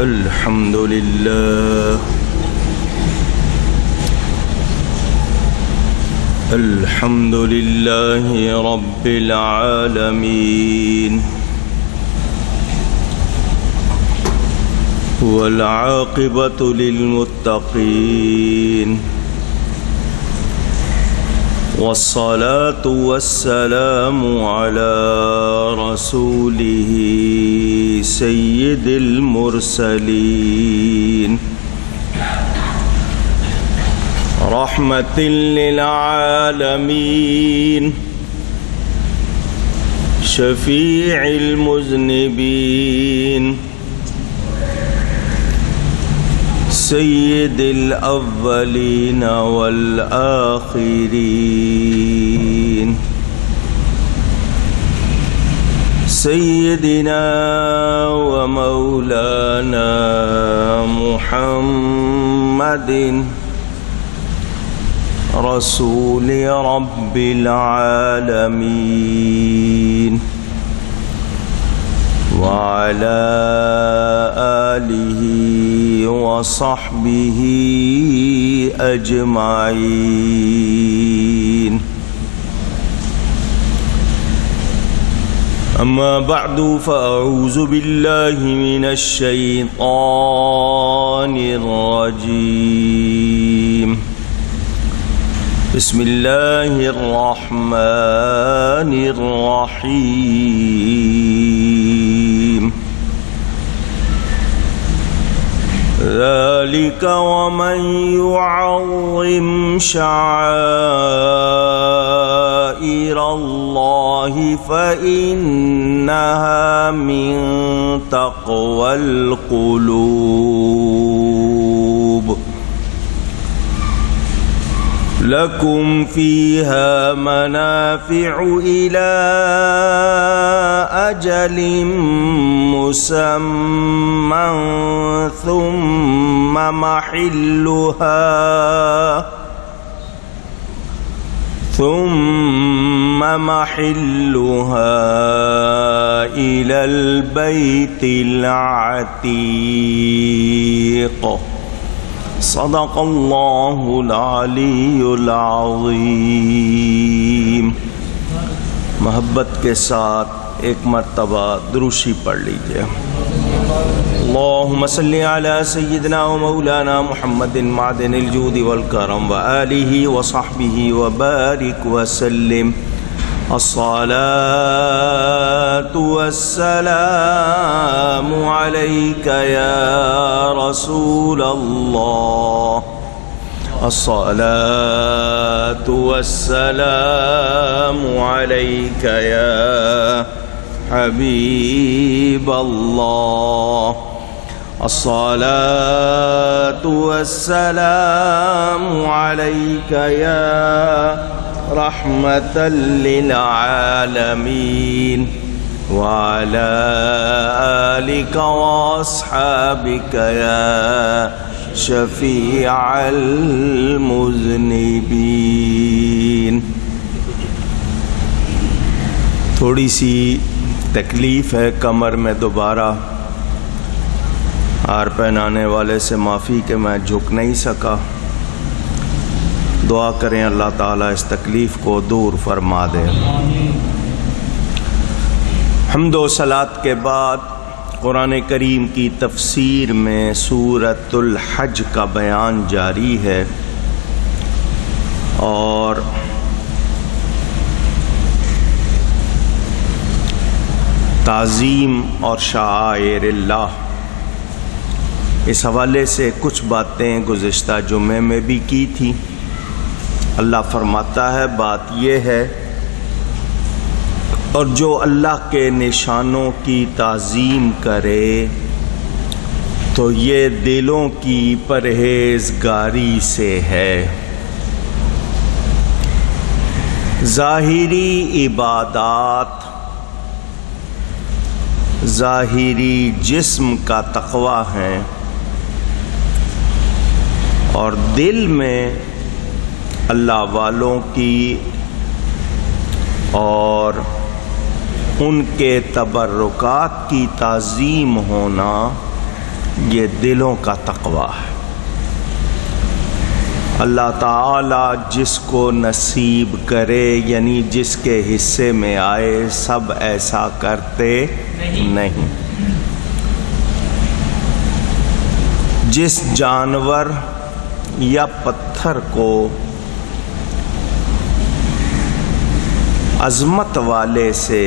الحمد لله الحمد لله رب العالمين والعاقبة للمتقين والصلاة والسلام على رسوله سيد المرسلين رحمة للعالمين شفيع المذنبين سيد الأولين والآخرين سيدنا ومولانا محمد رسول رب العالمين وعلى آله وصحبه أجمعين أما بعد فأعوذ بالله من الشيطان الرجيم بسم الله الرحمن الرحيم ذلك ومن يعظم شعائر الله فإنها من تقوى القلوب لكم فيها منافع إلى أجل مسمى ثم محلها إلى البيت العتيق صدق اللہ العلی العظیم۔ محبت کے ساتھ ایک مرتبہ دروشی پڑھ لیجئے۔ اللہم صلی علی سیدنا و مولانا محمد معدن الجود والکرم وآلہ وصحبہ وبارک وسلم۔ الصلاة والسلام عليك يا رسول الله الصلاة والسلام عليك يا حبيب الله الصلاة والسلام عليك يا رحمة للعالمين وعلى آلك وأصحابك يا شفيع المذنبين۔ تھوڑی سی تکلیف ہے کمر میں، دوبارہ ہار پہنانے والے سے معافی کہ میں جھک نہیں سکا۔ دعا کریں اللہ تعالیٰ اس تکلیف کو دور فرما دے۔ حمد و صلاۃ کے بعد قرآن کریم کی تفسیر میں سورۃ الحج کا بیان جاری ہے، اور تعظیم اور شعائر اللہ، اس حوالے سے کچھ باتیں گزشتہ جمعے میں بھی کی تھی۔ اللہ فرماتا ہے بات یہ ہے، اور جو اللہ کے نشانوں کی تعظیم کرے تو یہ دلوں کی پرہیزگاری سے ہے۔ ظاہری عبادات، ظاہری جسم کا تقوی ہے، اور دل میں اللہ والوں کی اور ان کے تبرکات کی تعظیم ہونا، یہ دلوں کا تقوی ہے۔ اللہ تعالی جس کو نصیب کرے، یعنی جس کے حصے میں آئے، سب ایسا کرتے نہیں۔ جس جانور یا پتھر کو عظمت والے سے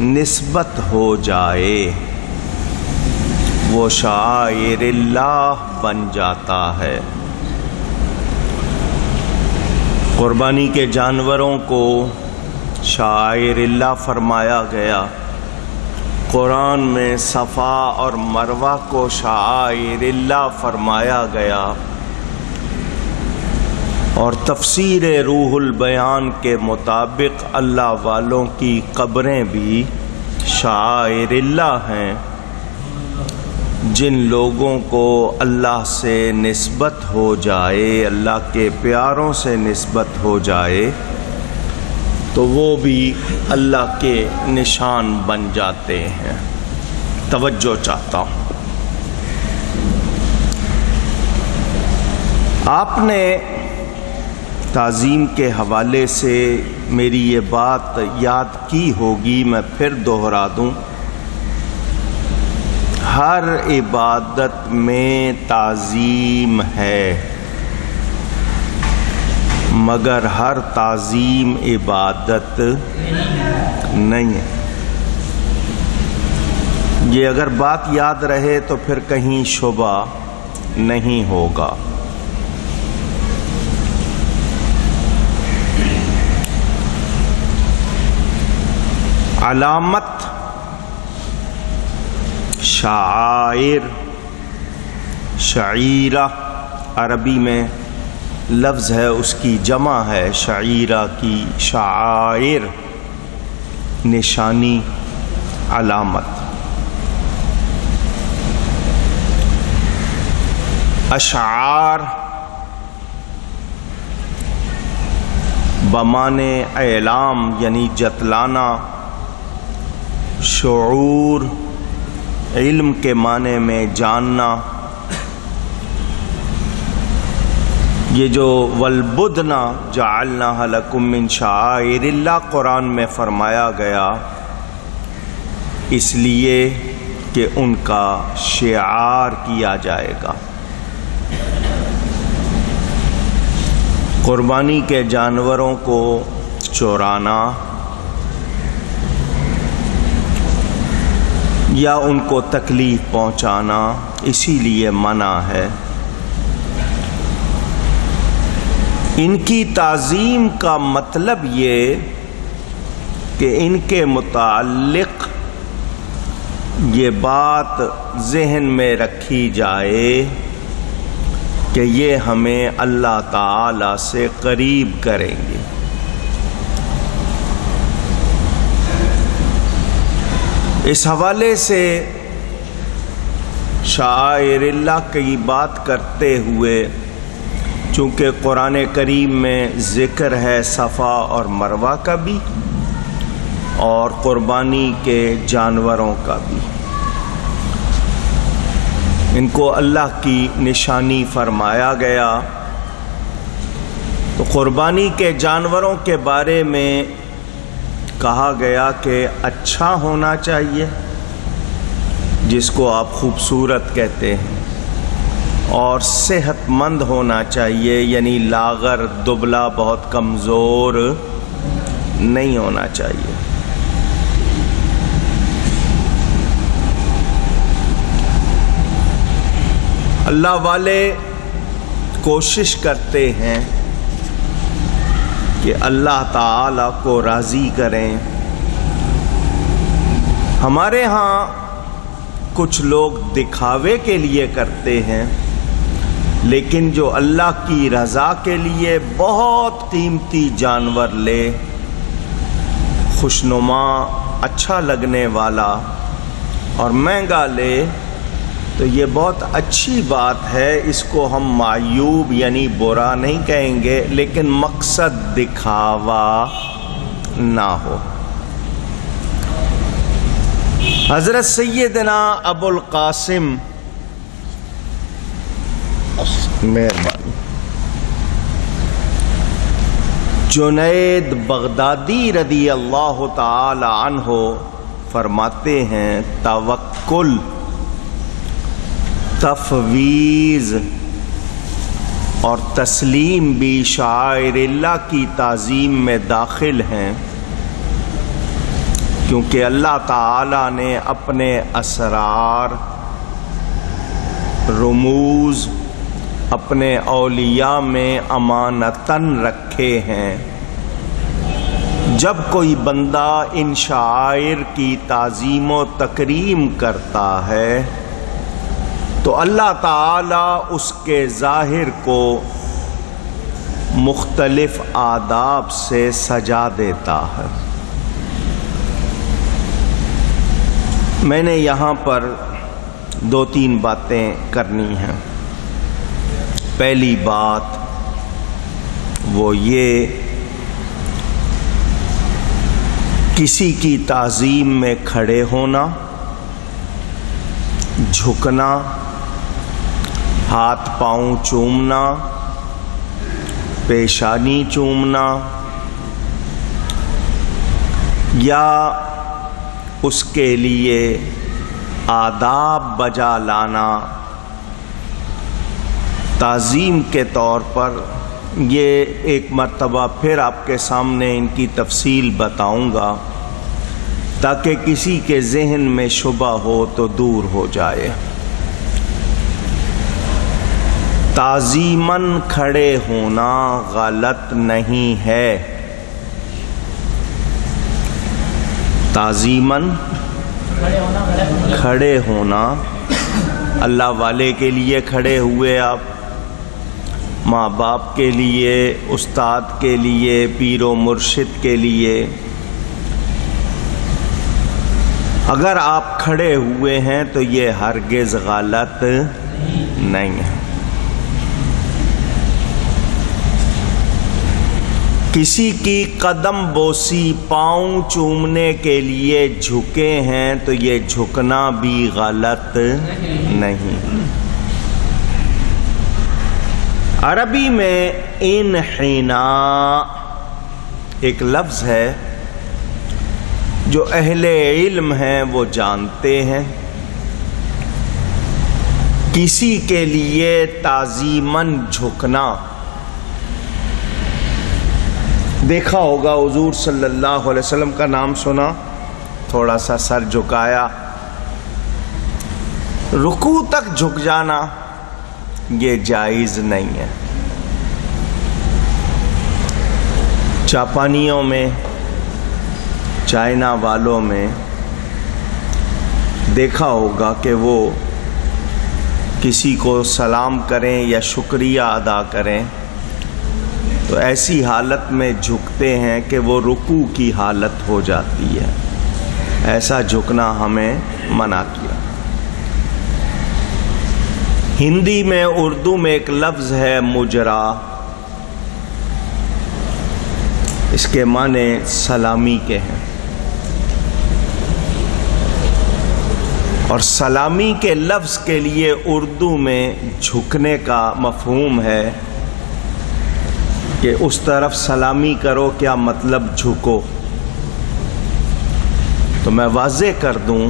نسبت ہو جائے وہ شعائر اللہ بن جاتا ہے۔ قربانی کے جانوروں کو شعائر اللہ فرمایا گیا۔ قرآن میں صفا اور مروہ کو شعائر اللہ فرمایا گیا، اور تفسیر روح البیان کے مطابق اللہ والوں کی قبریں بھی شعائر اللہ ہیں۔ جن لوگوں کو اللہ سے نسبت ہو جائے، اللہ کے پیاروں سے نسبت ہو جائے، تو وہ بھی اللہ کے نشان بن جاتے ہیں۔ توجہ چاہتا ہوں، آپ نے تعظیم کے حوالے سے میری یہ بات یاد کی ہوگی، میں پھر دوہرا دوں۔ ہر عبادت میں تعظیم ہے، مگر ہر تعظیم عبادت نہیں ہے۔ یہ اگر بات یاد رہے تو پھر کہیں شبہ نہیں ہوگا۔ علامت، شعائر، شعیرہ عربی میں لفظ ہے، اس کی جمع ہے شعیرہ کی، شعائر نشانی، علامت۔ اشعار بمعنی اعلام یعنی جتلانا، شعور علم کے معنی میں جاننا۔ یہ جو وَالْبُدْنَ جَعَلْنَاهَا لَكُم مِّن شَعَائِرِ اللَّهِ قرآن میں فرمایا گیا، اس لیے کہ ان کا شعار کیا جائے گا۔ قربانی کے جانوروں کو چورانا یا ان کو تکلیف پہنچانا اسی لیے منع ہے۔ ان کی تعظیم کا مطلب یہ کہ ان کے متعلق یہ بات ذہن میں رکھی جائے کہ یہ ہمیں اللہ تعالی سے قریب کریں گے۔ اس حوالے سے شعائر اللہ کی بات کرتے ہوئے، چونکہ قرآن کریم میں ذکر ہے صفا اور مروہ کا بھی اور قربانی کے جانوروں کا بھی، ان کو اللہ کی نشانی فرمایا گیا، تو قربانی کے جانوروں کے بارے میں کہا گیا کہ اچھا ہونا چاہیے، جس کو آپ خوبصورت کہتے ہیں، اور صحت مند ہونا چاہیے، یعنی لاغر دبلا بہت کمزور نہیں ہونا چاہیے۔ اللہ والے کوشش کرتے ہیں کہ اللہ تعالی کو راضی کریں۔ ہمارے ہاں کچھ لوگ دکھاوے کے لیے کرتے ہیں، لیکن جو اللہ کی رضا کے لیے بہت قیمتی جانور لے، خوشنما، اچھا لگنے والا اور مہنگا لے، تو یہ بہت اچھی بات ہے، اس کو ہم معیوب یعنی برا نہیں کہیں گے، لیکن مقصد دکھاوا نہ ہو۔ حضرت سیدنا ابو القاسم مہربانی۔ جنید بغدادی رضی اللہ تعالی عنہ فرماتے ہیں توکل، تفویض اور تسلیم بھی شعائر اللہ کی تعظیم میں داخل ہیں، کیونکہ اللہ تعالی نے اپنے اسرار، رموز اپنے اولیاء میں امانتاً رکھے ہیں۔ جب کوئی بندہ ان شعائر کی تعظیم و تکریم کرتا ہے تو اللہ تعالی اس کے ظاہر کو مختلف آداب سے سجا دیتا ہے۔ میں نے یہاں پر 2-3 باتیں کرنی ہیں۔ پہلی بات وہ یہ، کسی کی تعظیم میں کھڑے ہونا، جھکنا، ہاتھ پاؤں چومنا، پیشانی چومنا یا اس کے لیے آداب بجا لانا تعظیم کے طور پر، یہ ایک مرتبہ پھر آپ کے سامنے ان کی تفصیل بتاؤں گا تاکہ کسی کے ذہن میں شبہ ہو تو دور ہو جائے۔ تعظیماً کھڑے ہونا غلط نہیں ہے، تعظیماً کھڑے ہونا، اللہ والے کے لیے کھڑے ہوئے آپ، ماں باپ کے لیے، استاد کے لیے، پیر و مرشد کے لیے، اگر آپ کھڑے ہوئے ہیں تو یہ ہرگز غلط نہیں ہے۔ کسی کی قدم بوسی، پاؤں چومنے کے لیے جھکے ہیں تو یہ جھکنا بھی غلط نہیں۔ عربی میں انحناء ایک لفظ ہے جو اہل علم ہیں وہ جانتے ہیں۔ کسی کے لیے تعظیماً جھکنا، دیکھا ہوگا حضور صلی اللہ علیہ وسلم کا نام سنا، تھوڑا سا سر جھکایا، رکوع تک جھک جانا یہ جائز نہیں ہے۔ جاپانیوں میں، چائنا والوں میں دیکھا ہوگا کہ وہ کسی کو سلام کریں یا شکریہ ادا کریں تو ایسی حالت میں جھکتے ہیں کہ وہ رکوع کی حالت ہو جاتی ہے۔ ایسا جھکنا ہمیں منع کیا۔ ہندی میں، اردو میں ایک لفظ ہے مجرا، اس کے معنی سلامی کے ہیں، اور سلامی کے لفظ کے لیے اردو میں جھکنے کا مفہوم ہے کہ اس طرف سلامی کرو، کیا مطلب جھکو۔ تو میں واضح کر دوں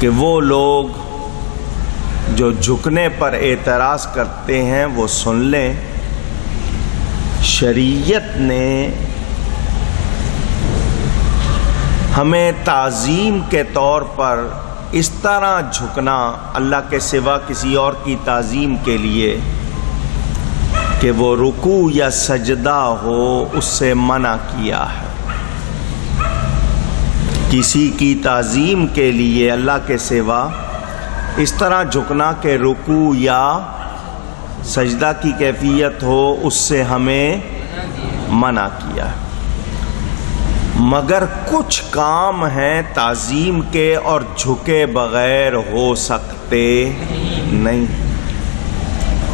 کہ وہ لوگ جو جھکنے پر اعتراض کرتے ہیں وہ سن لیں، شریعت نے ہمیں تعظیم کے طور پر اس طرح جھکنا اللہ کے سوا کسی اور کی تعظیم کے لیے کہ وہ رکوع یا سجدہ ہو، اس سے منع کیا ہے۔ کسی کی تعظیم کے لیے اللہ کے سوا اس طرح جھکنا کہ رکوع یا سجدہ کی کیفیت ہو، اس سے ہمیں منع کیا ہے۔ مگر کچھ کام ہیں تعظیم کے اور جھکے بغیر ہو سکتے نہیں۔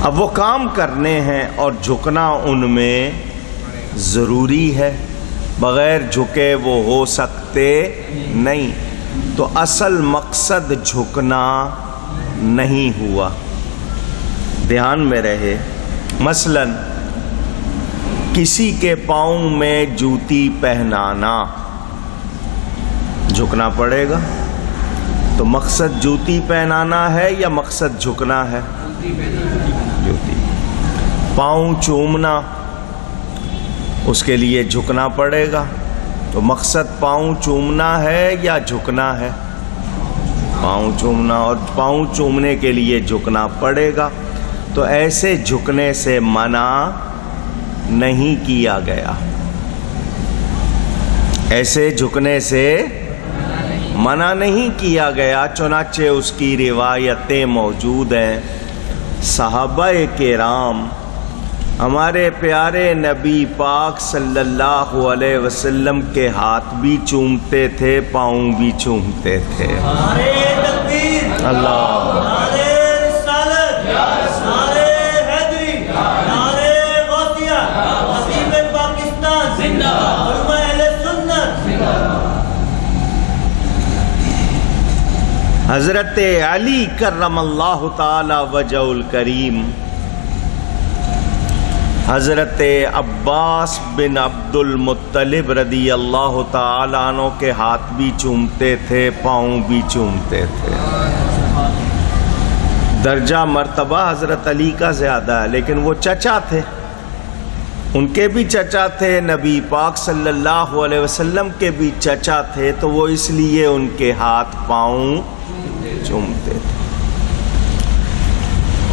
اب وہ کام کرنے ہیں اور جھکنا ان میں ضروری ہے، بغیر جھکے وہ ہو سکتے نہیں۔ تو اصل مقصد جھکنا نہیں ہوا۔ دھیان میں رہے، مثلاً کسی کے پاؤں میں جوتی پہنانا، جھکنا پڑے گا، تو مقصد جوتی پہنانا ہے یا مقصد جھکنا ہے؟ جوتی۔ پاؤں چومنا، اس کے لیے جھکنا پڑے گا، تو مقصد پاؤں چومنا ہے یا جھکنا ہے؟ پاؤں چومنا، اور پاؤں چومنے کے لیے جھکنا پڑے گا، تو ایسے جھکنے سے منع نہیں کیا گیا، ایسے جھکنے سے منع نہیں کیا گیا۔ چنانچہ اس کی روایتیں موجود ہیں۔ صحابہ کرام ہمارے پیارے نبی پاک صلی اللہ علیہ وسلم کے ہاتھ بھی چومتے تھے، پاؤں بھی چومتے تھے۔ اللہ حضرت علی کرم اللہ تعالی وجہ الکریم، حضرت عباس بن عبد المطلب رضی اللہ تعالیٰ عنہ کے ہاتھ بھی چومتے تھے، پاؤں بھی چومتے تھے۔ درجہ مرتبہ حضرت علی کا زیادہ ہے، لیکن وہ چچا تھے، ان کے بھی چچا تھے، نبی پاک صلی اللہ علیہ وسلم کے بھی چچا تھے، تو وہ اس لیے ان کے ہاتھ پاؤں چومتے تھے۔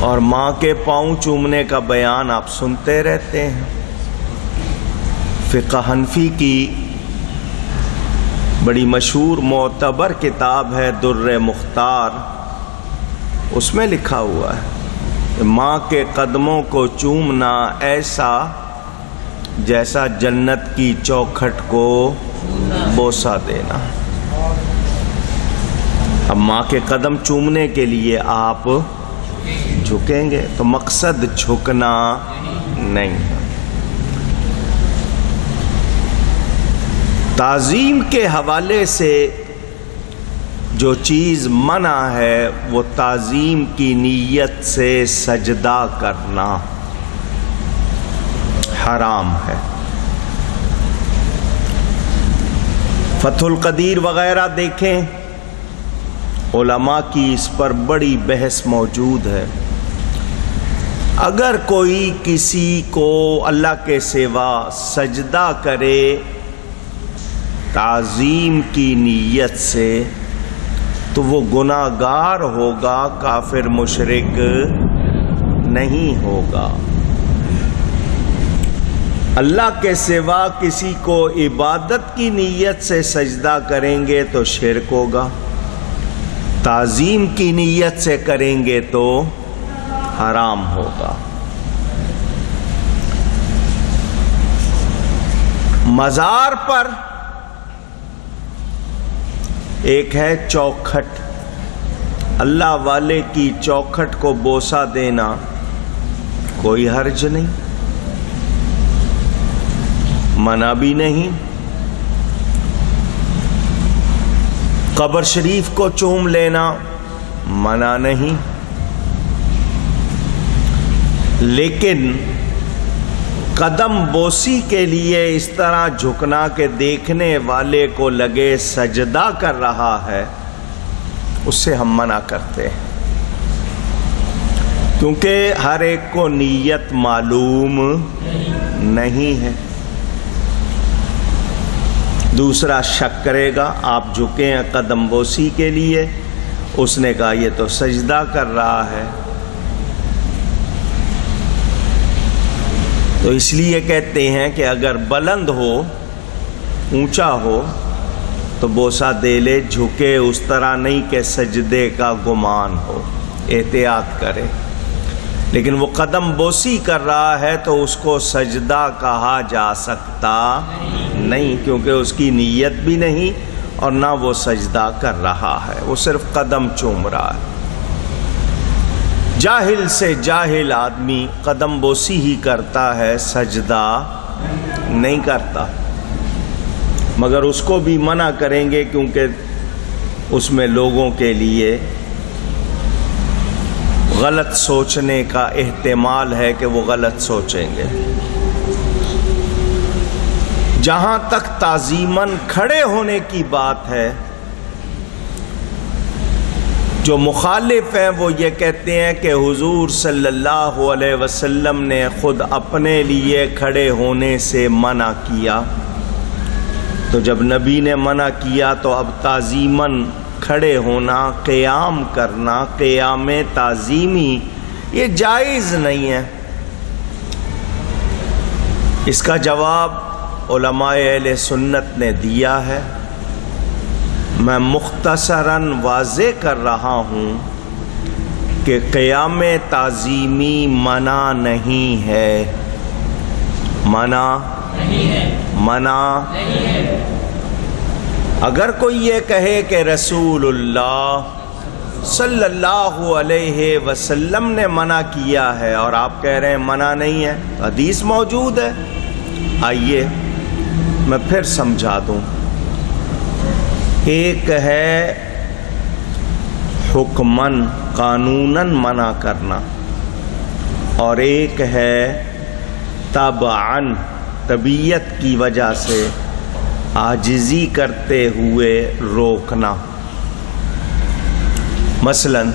اور ماں کے پاؤں چومنے کا بیان آپ سنتے رہتے ہیں۔ فقہ حنفی کی بڑی مشہور معتبر کتاب ہے در مختار، اس میں لکھا ہوا ہے کہ ماں کے قدموں کو چومنا ایسا جیسا جنت کی چوکھٹ کو بوسہ دینا۔ اب ماں کے قدم چومنے کے لیے آپ جھکیں گے، تو مقصد جھکنا نہیں ہے۔ تعظیم کے حوالے سے جو چیز منع ہے وہ تعظیم کی نیت سے سجدہ کرنا حرام ہے۔ فتح القدیر وغیرہ دیکھیں، علماء کی اس پر بڑی بحث موجود ہے۔ اگر کوئی کسی کو اللہ کے سوا سجدہ کرے تعظیم کی نیت سے تو وہ گناہ گار ہوگا، کافر مشرک نہیں ہوگا۔ اللہ کے سوا کسی کو عبادت کی نیت سے سجدہ کریں گے تو شرک ہوگا، تعظیم کی نیت سے کریں گے تو حرام ہوگا۔ مزار پر ایک ہے چوکھٹ، اللہ والے کی چوکھٹ کو بوسہ دینا کوئی حرج نہیں، منع بھی نہیں۔ قبر شریف کو چوم لینا منع نہیں، لیکن قدم بوسی کے لیے اس طرح جھکنا کہ دیکھنے والے کو لگے سجدہ کر رہا ہے، اس سے ہم منع کرتے ہیں، کیونکہ ہر ایک کو نیت معلوم نہیں ہے۔ دوسرا شک کرے گا، آپ جھکے ہیں قدم بوسی کے لیے، اس نے کہا یہ تو سجدہ کر رہا ہے، تو اس لیے کہتے ہیں کہ اگر بلند ہو، اونچا ہو تو بوسہ دے لے، جھکے اس طرح نہیں کہ سجدے کا گمان ہو، احتیاط کرے۔ لیکن وہ قدم بوسی کر رہا ہے تو اس کو سجدہ کہا جا سکتا نہیں، کیونکہ اس کی نیت بھی نہیں اور نہ وہ سجدہ کر رہا ہے، وہ صرف قدم چوم رہا ہے۔ جاہل سے جاہل آدمی قدم بوسی ہی کرتا ہے، سجدہ نہیں کرتا، مگر اس کو بھی منع کریں گے کیونکہ اس میں لوگوں کے لیے غلط سوچنے کا احتمال ہے کہ وہ غلط سوچیں گے۔ جہاں تک تعظیماً کھڑے ہونے کی بات ہے، جو مخالف ہیں وہ یہ کہتے ہیں کہ حضور صلی اللہ علیہ وسلم نے خود اپنے لیے کھڑے ہونے سے منع کیا، تو جب نبی نے منع کیا تو اب تعظیماً کھڑے ہونا، قیام کرنا، قیام تعظیمی، یہ جائز نہیں ہے۔ اس کا جواب علماء اہل سنت نے دیا ہے، میں مختصراً واضح کر رہا ہوں کہ قیام تعظیمی منع نہیں ہے، منع نہیں ہے۔ اگر کوئی یہ کہے کہ رسول اللہ صلی اللہ علیہ وسلم نے منع کیا ہے اور آپ کہہ رہے ہیں منع نہیں ہے، حدیث موجود ہے، آئیے میں پھر سمجھا دوں۔ ایک ہے حکماً قانوناً منع کرنا، اور ایک ہے طبعاً طبیعت کی وجہ سے عاجزی کرتے ہوئے روکنا۔ مثلاً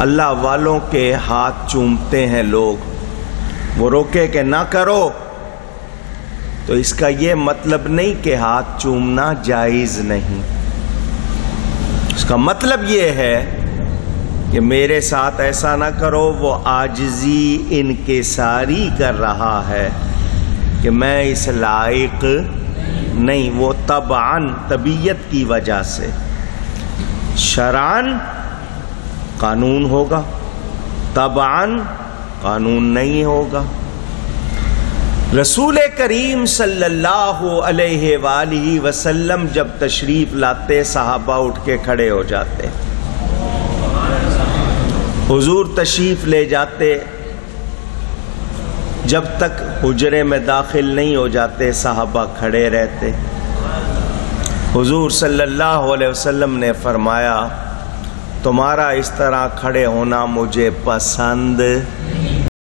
اللہ والوں کے ہاتھ چومتے ہیں لوگ، وہ روکے کہ نہ کرو، تو اس کا یہ مطلب نہیں کہ ہاتھ چومنا جائز نہیں، اس کا مطلب یہ ہے کہ میرے ساتھ ایسا نہ کرو، وہ عاجزی انکساری کر رہا ہے کہ میں اس لائق نہیں، وہ طبعاً طبیعت کی وجہ سے۔ شرعاً قانون ہوگا، طبعاً قانون نہیں ہوگا۔ رسول کریم صلی اللہ علیہ وآلہ وسلم جب تشریف لاتے، صحابہ اٹھ کے کھڑے ہو جاتے، حضور تشریف لے جاتے، جب تک حجرے میں داخل نہیں ہو جاتے صحابہ کھڑے رہتے۔ حضور صلی اللہ علیہ وسلم نے فرمایا تمہارا اس طرح کھڑے ہونا مجھے پسند